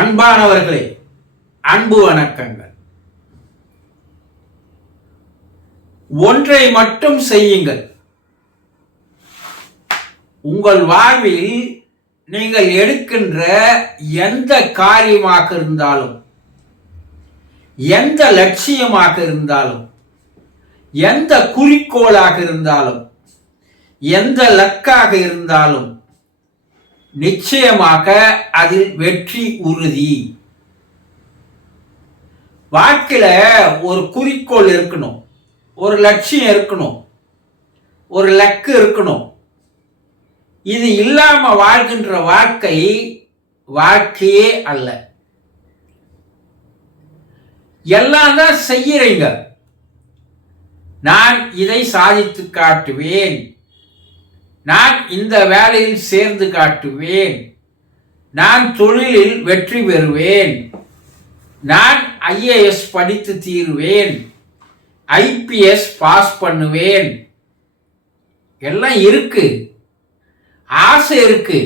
அன்பானவர்களே, அன்பு வணக்கங்கள். ஒன்றை மட்டும் செய்யுங்கள். உங்கள் வாழ்வில் நீங்கள் எடுக்கின்ற எந்த காரியமாக இருந்தாலும், எந்த லட்சியமாக இருந்தாலும், எந்த குறிக்கோளாக இருந்தாலும், எந்த லக்காக இருந்தாலும் நிச்சயமாக அதில் வெற்றி உறுதி. வாழ்க்கையில ஒரு குறிக்கோள் இருக்கணும், ஒரு லட்சியம் இருக்கணும், ஒரு லக்கு இருக்கணும். இது இல்லாம வாழ்கின்ற வாழ்க்கையே அல்ல. எல்லாம் தான் செய்யறீங்க. நான் இதை சாதித்து காட்டுவேன், நான் இந்த வேலையில் சேர்ந்து காட்டுவேன், நான் தொழிலில் வெற்றி பெறுவேன், நான் ஐஏஎஸ் படித்து தீருவேன், ஐபிஎஸ் பாஸ் பண்ணுவேன். எல்லாம் இருக்கு, ஆசை இருக்கு.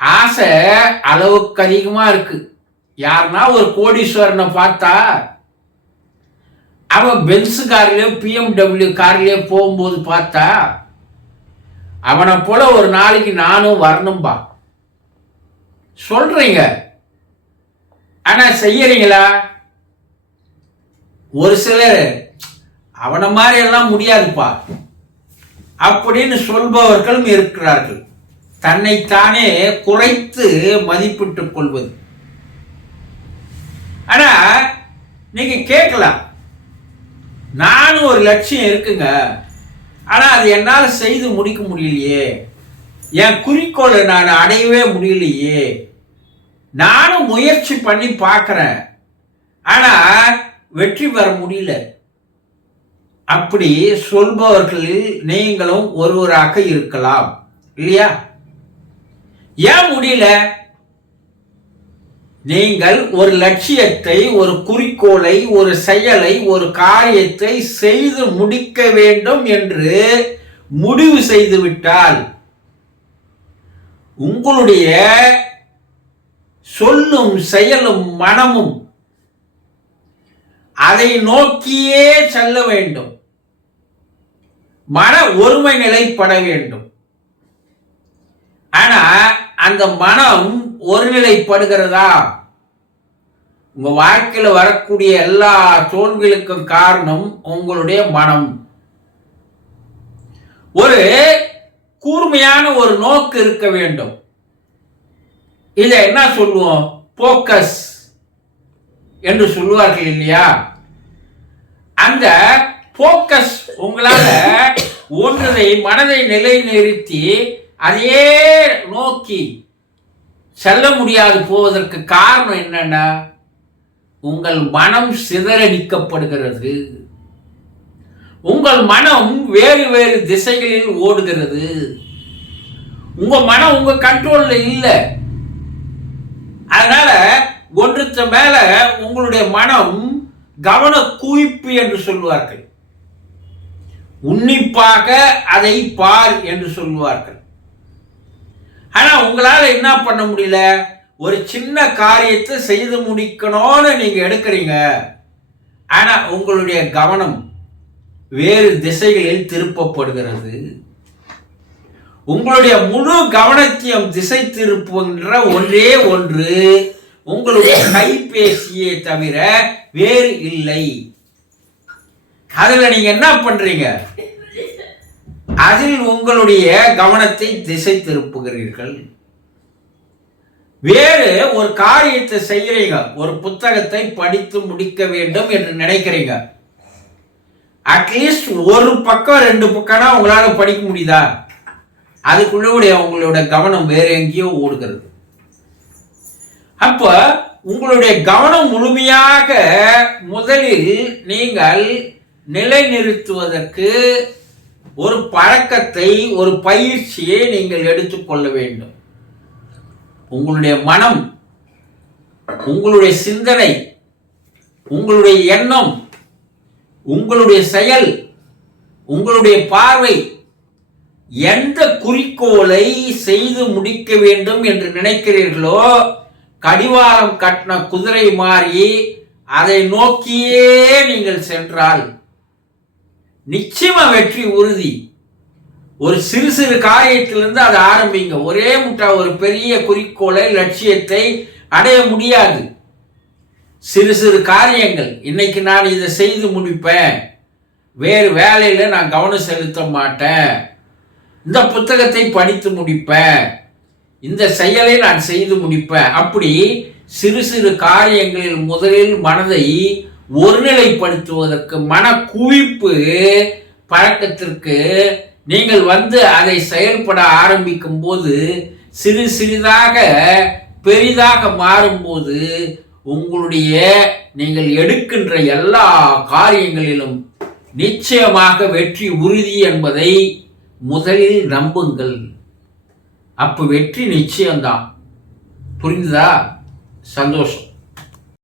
ஆசை அளவுக்கு அதிகமா இருக்கு. யாருன்னா ஒரு கோடீஸ்வரனை பார்த்தா அவன் பென்ஸ் கார்லயோ பிஎம்டபிள்யூ கார்லயோ போகும்போது பார்த்தா அவனை போல ஒரு நாளைக்கு நானும் வரணும்பா சொல்றீங்க. ஆனா செய்யறீங்களா? ஒரு சிலர் அவனை மாதிரி எல்லாம் முடியாதுப்பா அப்படின்னு சொல்பவர்களும் இருக்கிறார்கள். தன்னைத்தானே குறைத்து மதிப்பிட்டுக் கொள்வது. ஆனா நீங்க கேட்கலாம், நானும் ஒரு லட்சியம் இருக்குங்க, ஆனா அது என்னால் செய்து முடிக்க முடியலையே, என் குறிக்கோளை நான் அடையவே முடியலையே, நானும் முயற்சி பண்ணி பார்க்கிறேன், ஆனா வெற்றி பெற முடியல. அப்படி சொல்பவர்களில் நீங்களும் ஒருவராக இருக்கலாம், இல்லையா? ஏன் முடியல? நீங்கள் ஒரு லட்சியத்தை, ஒரு குறிக்கோளை, ஒரு செயலை, ஒரு காரியத்தை செய்து முடிக்க வேண்டும் என்று முடிவு செய்துவிட்டால் உங்களுடைய சொல்லும் செயலும் மனமும் அதை நோக்கியே செல்ல வேண்டும். மன ஒருமை நிலைப்பட வேண்டும். ஆனா அந்த மனம் ஒருநிலைப்படுகிறதா? உங்க வாழ்க்கையில வரக்கூடிய எல்லா தோல்விகளுக்கும் காரணம் உங்களுடைய மனம். ஒரு கூர்மையான ஒரு நோக்கு இருக்க வேண்டும். இதை என்ன சொல்லுவோம்? போக்கஸ் என்று சொல்லுவார்கள், இல்லையா? அந்த போக்கஸ் உங்களால ஒன்றை மனதை நிலைநிறுத்தி அதையே நோக்கி செல்ல முடியாது போவதற்கு காரணம் என்னன்னா, உங்கள் மனம் சிதறடிக்கப்படுகிறது. உங்கள் மனம் வேறு வேறு திசைகளில் ஓடுகிறது. உங்க மனம் உங்க கண்ட்ரோல்ல இல்லை. அதனால ஒன்றுக்கு மேல உங்களுடைய மனம் கவன குவிப்பு என்று சொல்லுவார்கள், உன்னிப்பாக அதை பார் என்று சொல்லுவார்கள். ஆனா உங்களால என்ன பண்ண முடியல? ஒரு சின்ன காரியத்தை செய்து முடிக்கணும்னு நீங்க எடுக்கிறீங்க, ஆனா உங்களுடைய கவனம் வேறு திசைகளில் திருப்பப்படுகிறது. உங்களுடைய முழு கவனத்தையும் திசை திருப்புகின்ற ஒன்றே ஒன்று உங்களுடைய கைபேசியை தவிர வேறு இல்லை. அதுல நீங்க என்ன பண்றீங்க? அதில் உங்களுடைய கவனத்தை திசை திருப்புகிறீர்கள். வேறு ஒரு காரியத்தை செய்யறீங்க, ஒரு புத்தகத்தை படித்து முடிக்க வேண்டும் என்று நினைக்கிறீங்க. அட்லீஸ்ட் ஒரு பக்கம் 2 பக்கம்னா உங்களால படிக்க முடியுதா? அதுக்குள்ள உங்களோட கவனம் வேற எங்கேயோ ஓடுகிறது. அப்ப உங்களுடைய கவனம் முழுமையாக முதலில் நீங்கள் நிலைநிறுத்துவதற்கு ஒரு பழக்கத்தை, ஒரு பயிற்சியை நீங்கள் எடுத்துக்கொள்ள வேண்டும். உங்களுடைய மனம், உங்களுடைய சிந்தனை, உங்களுடைய எண்ணம், உங்களுடைய செயல், உங்களுடைய பார்வை எந்த குறிக்கோளை செய்து முடிக்க வேண்டும் என்று நினைக்கிறீர்களோ கடிவாளம் கட்டின குதிரை மாறி அதை நோக்கியே நீங்கள் சென்றால் நிச்சயமா வெற்றி உறுதி. ஒரு சிறு சிறு காரியத்திலிருந்து அதை ஆரம்பிங்க. ஒரே முட்டா ஒரு பெரிய குறிக்கோளை லட்சியத்தை அடைய முடியாது. சிறு சிறு காரியங்கள். இன்னைக்கு நான் இதை செய்து முடிப்பேன், வேறு வேலையில நான் கவனம் செலுத்த மாட்டேன், இந்த புத்தகத்தை படித்து முடிப்பேன், இந்த செயலை நான் செய்து முடிப்பேன். அப்படி சிறு சிறு காரியங்களில் முதலில் மனதை ஒருநிலைப்படுத்துவதற்கு, மன குவிப்பு பழக்கத்திற்கு நீங்கள் அதை செயல்பட ஆரம்பிக்கும் போது, சிறு சிறிதாக பெரிதாக மாறும்போது உங்களுடைய நீங்கள் எடுக்கின்ற எல்லா காரியங்களிலும் நிச்சயமாக வெற்றி உறுதி என்பதை முதலில் நம்புங்கள். அப்ப வெற்றி நிச்சயம்தான். புரிந்ததா? சந்தோஷம்.